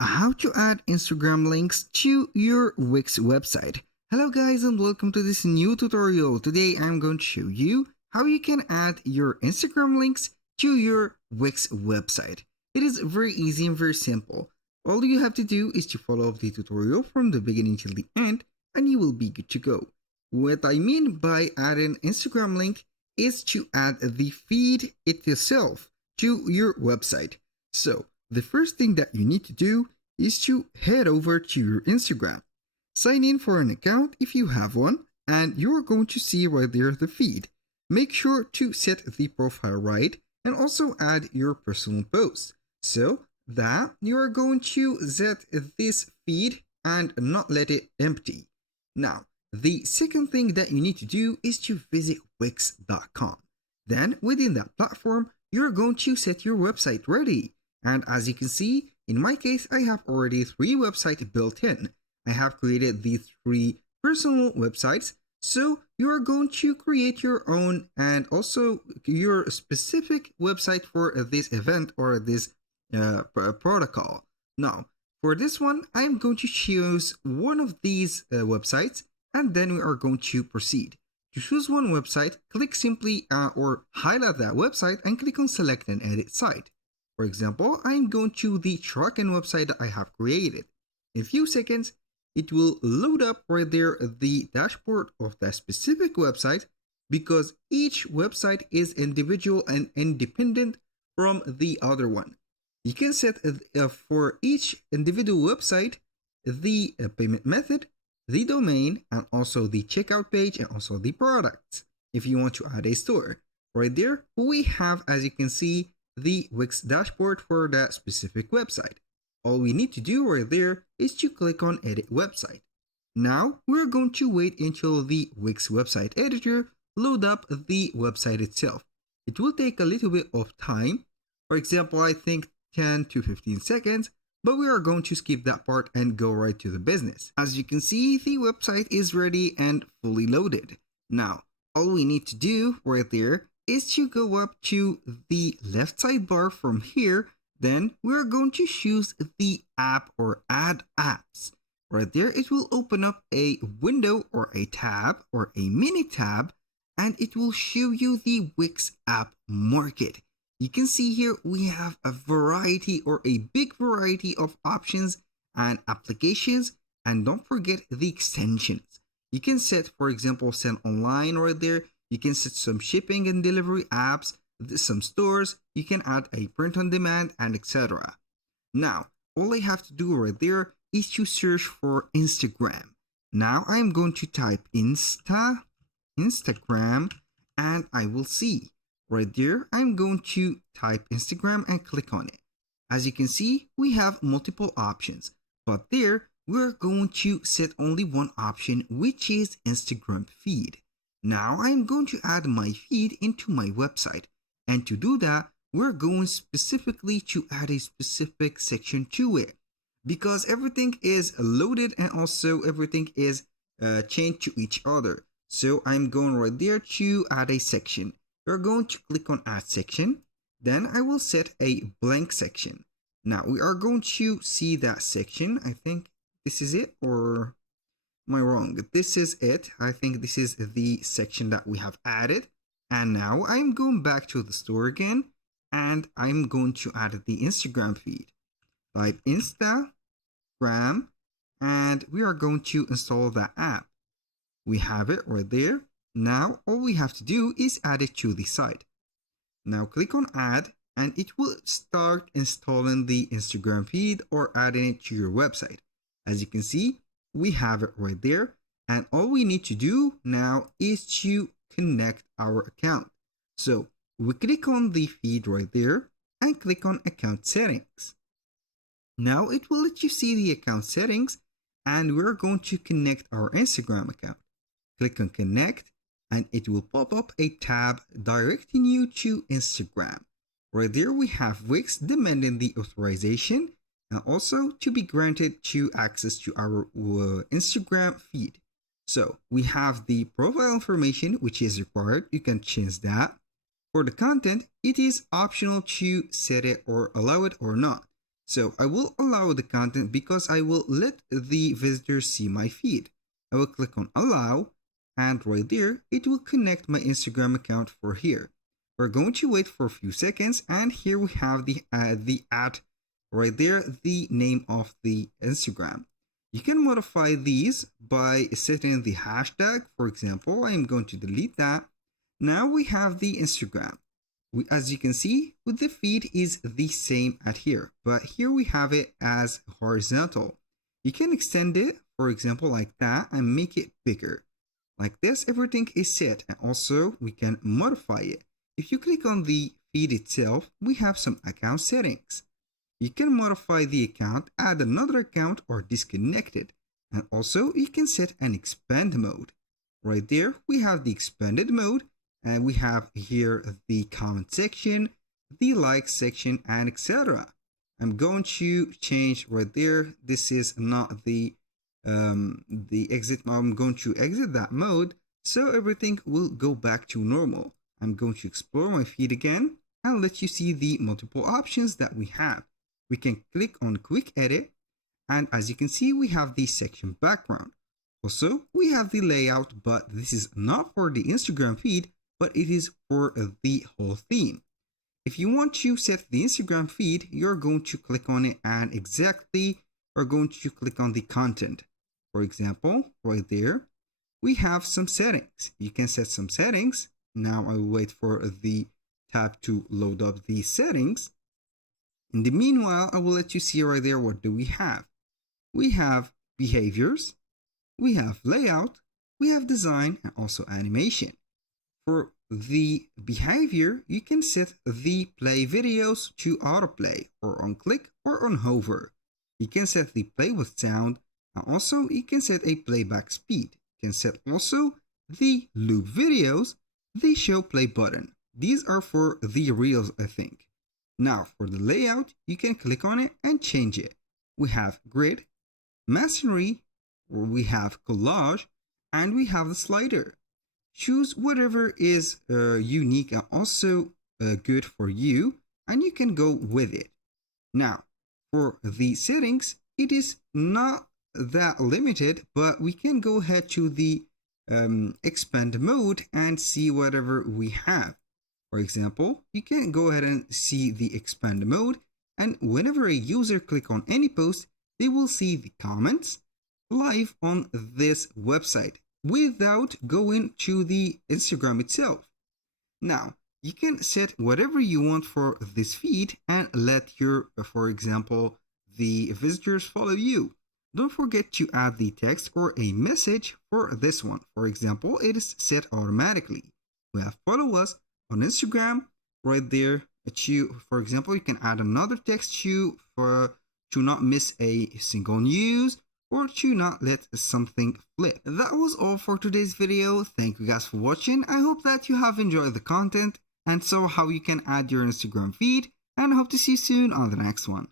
How to add Instagram links to your Wix website. Hello guys and welcome to this new tutorial. Today I'm going to show you how you can add your Instagram links to your Wix website. It is very easy and very simple. All you have to do is to follow the tutorial from the beginning till the end and you will be good to go. What I mean by adding Instagram link is to add the feed itself to your website. So the first thing that you need to do is to head over to your Instagram. Sign in for an account if you have one, and you're going to see right there the feed. Make sure to set the profile right and also add your personal post so that you are going to set this feed and not let it empty. Now, the second thing that you need to do is to visit Wix.com. Then, within that platform, you're going to set your website ready. And as you can see, in my case, I have already 3 websites built in. I have created these 3 personal websites. So you are going to create your own and also your specific website for this event or this protocol. Now, for this one, I'm going to choose one of these websites and then we are going to proceed. To choose one website, click simply or highlight that website and click on select and edit site. For example, I'm going to the Truckin website that I have created. In a few seconds, it will load up right there the dashboard of that specific website because each website is individual and independent from the other one. You can set for each individual website the payment method, the domain, and also the checkout page and also the products. If you want to add a store, right there we have, as you can see, the Wix dashboard for that specific website. All we need to do right there is to click on edit website. Now we're going to wait until the Wix website editor load up the website itself. It will take a little bit of time, for example I think 10 to 15 seconds, but we are going to skip that part and go right to the business. As you can see, the website is ready and fully loaded. Now all we need to do right there is to go up to the left sidebar from here. Then we're going to choose the app or add apps. Right there, it will open up a window or a tab or a mini tab, and it will show you the Wix app market. You can see here we have a variety or a big variety of options and applications, and don't forget the extensions. You can set, for example, send online right there. You can set some shipping and delivery apps, some stores, you can add a print on demand, and etc. Now, all I have to do right there is to search for Instagram. Now I'm going to type Instagram, and I will see. Right there, I'm going to type Instagram and click on it. As you can see, we have multiple options, but there we're going to set only one option, which is Instagram feed. Now I'm going to add my feed into my website, and to do that we're going specifically to add a specific section to it because everything is loaded and also everything is chained to each other. So I'm going right there to add a section. We're going to click on add section, then I will set a blank section. Now we are going to see that section. I think this is it, or am I wrong? This is it. I think this is the section that we have added. And now I'm going back to the store again and I'm going to add the Instagram feed. Type Instagram and we are going to install that app. We have it right there. Now all we have to do is add it to the site. Now click on add and it will start installing the Instagram feed or adding it to your website. As you can see, we have it right there, and all we need to do now is to connect our account. So we click on the feed right there and click on account settings. Now it will let you see the account settings and we're going to connect our Instagram account. Click on connect and it will pop up a tab directing you to Instagram. Right there we have Wix demanding the authorization and also to be granted to access to our Instagram feed. So we have the profile information which is required. You can change that. For the content, it is optional to set it or allow it or not. So I will allow the content because I will let the visitor see my feed. I will click on allow, and right there, it will connect my Instagram account for here. We're going to wait for a few seconds, and here we have the ad right there, the name of the Instagram. You can modify these by setting the hashtag. For example, I am going to delete that. Now we have the Instagram. As you can see, with the feed is the same at here, but here we have it as horizontal. You can extend it, for example, like that, and make it bigger. Like this, everything is set, and also we can modify it. If you click on the feed itself, we have some account settings. You can modify the account, add another account, or disconnect it. And also, you can set an expand mode. Right there, we have the expanded mode, and we have here the comment section, the like section, and etc. I'm going to change right there. This is not the exit. I'm going to exit that mode, so everything will go back to normal. I'm going to explore my feed again and let you see the multiple options that we have. We can click on quick edit, and as you can see, we have the section background. Also, we have the layout, but this is not for the Instagram feed, but it is for the whole theme. If you want to set the Instagram feed, you're going to click on it, and exactly we're going to click on the content. For example, right there, we have some settings. You can set some settings. Now I will wait for the tab to load up the settings. In the meanwhile, I will let you see right there what do we have. We have behaviors, we have layout, we have design, and also animation. For the behavior, you can set the play videos to autoplay, or on click, or on hover. You can set the play with sound, and also you can set a playback speed. You can set also the loop videos, the show play button. These are for the reels, I think. Now for the layout, you can click on it and change it. We have grid, masonry, we have collage, and we have the slider. Choose whatever is unique and also good for you, and you can go with it. Now for the settings, it is not that limited, but we can go ahead to the expand mode and see whatever we have. For example, you can go ahead and see the expand mode, and whenever a user click on any post, they will see the comments live on this website without going to the Instagram itself. Now, you can set whatever you want for this feed and let your, for example, the visitors follow you. Don't forget to add the text or a message for this one. For example, it is set automatically. We have follow us on Instagram right there. For example, you can add another text to not miss a single news, or to not let something flip. That was all for today's video. Thank you guys for watching. I hope that you have enjoyed the content and saw how you can add your Instagram feed, and I hope to see you soon on the next one.